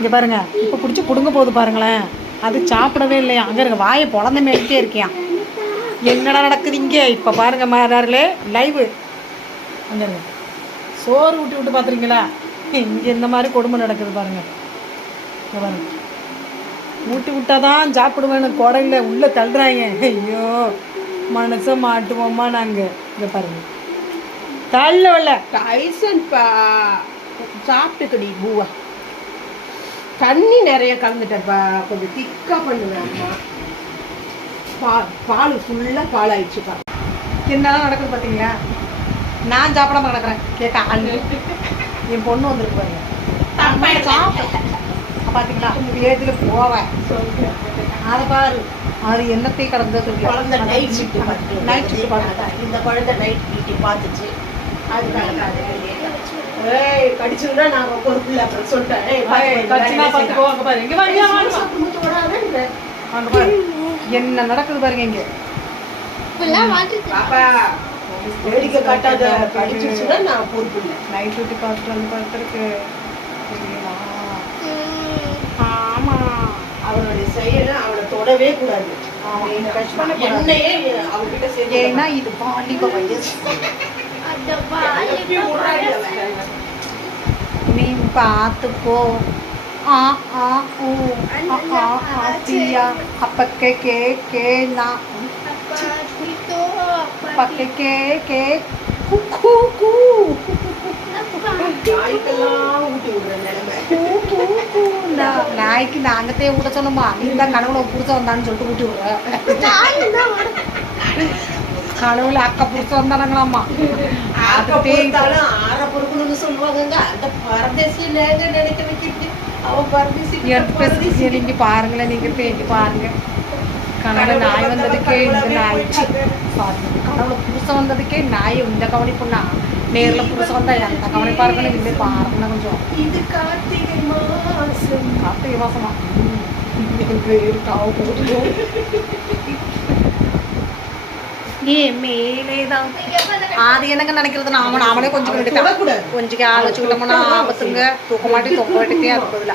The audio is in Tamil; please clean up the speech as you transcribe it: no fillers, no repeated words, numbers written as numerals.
இங்கே பாருங்க, இப்போ பிடிச்சி பிடுங்க போகுது பாருங்களேன். அது சாப்பிடவே இல்லையா, அங்கே இருக்க வாயை பொழந்த மேலிட்டே இருக்கியான். என்னடா நடக்குது இங்கே? இப்போ பாருங்க மாறாருலே லைவு அங்கே இருங்க. சோறு விட்டு விட்டு பார்த்துருங்களா? இங்கே இந்த மாதிரி கொடுமை நடக்குது பாருங்க. இங்கே பாருங்க, ஊட்டி விட்டாதான் சாப்பிடுவேன்னு குடையில் உள்ளே தள்ளுறாங்க. ஐயோ மனசை மாட்டுவோம்மா நாங்கள். இங்கே பாருங்க தள்ளவில்ல டைசன் சாப்பிட்டுக்கடி பூவா. தண்ணி நிறைய கலந்துட்டப்பா, கொஞ்சம் திக்கா பண்ணுவேன். பால் ஃபுல்லாக பால் ஆயிடுச்சுப்பா. என்னெல்லாம் நடக்குது பார்த்தீங்களா? நான் சாப்பிடாம கிடக்குறேன். கேட்க ஆள் என் பொண்ணு வந்துருக்கு பாருங்க. பார்த்தீங்களா ஏதில் போவேன் அதை பாரு. அது என்னத்தையும் கடந்தது குழந்தை நைட் ஷிஃப்ட் பார்த்து இந்த குழந்தை நைட் டியூட்டி பார்த்துச்சு. கடிச்சுன்னா நான் பொறுப்பில்லை அப்புறம் சொல்லிட்டேன். என்ன நடக்குது பாருங்க இங்க. வேடிக்கை காட்டாத, கடிச்சுன்னா நான் பொறுப்பில்லை. நைட் டியூட்டி பார்த்துட்டு வந்து பார்த்துருக்கு. ஆமா, அவனுடைய செயலை அவனை தொடவே கூடாது. என்னையே அவன்கிட்ட சேர்ந்து, ஏன்னா இது வாலிப வயசு. நீ பார்த்துக்கோ. அப்பக்கே கே கே நா பக்கே கே கே கூ கூ. நாய்க்கு நாங்கத்தே ஊட்ட சொன்னோமா, நீ தான் கனவுல புடிச்ச வந்தான்னு சொல்லிட்டு ஊட்டி விடுற. கனவுல அக்கா புடிச்ச வந்தானுங்களாம்மா. சொல்லுவாங்க அந்த பரதேசியில நினைக்க வச்சுட்டு அவன் பரதேசி. நீங்க பாருங்களேன், நீங்க பேட்டி பாருங்க. கனவுல நாய் வந்ததுக்கே இந்த நாய் பாருங்க. கனவுல புதுசை வந்ததுக்கே நாய் இந்த கவனிப்புண்ணா. நேரில் புதுசை வந்தா எந்த கவனிப்பா இருக்கணும். இல்லை பாருங்கன்னா கொஞ்சம். இது கார்த்திகை மாசம். கார்த்திகை மாசமா பேரு காவ போட்டு மேலேதான். அது என்னங்க நினைக்கிறது? நாம நாமளே கொஞ்சம் கொஞ்சம் ஆள் வச்சுக்கிட்டோம்னா ஆபத்துங்க. தூக்க மாட்டே இருப்பதில்ல.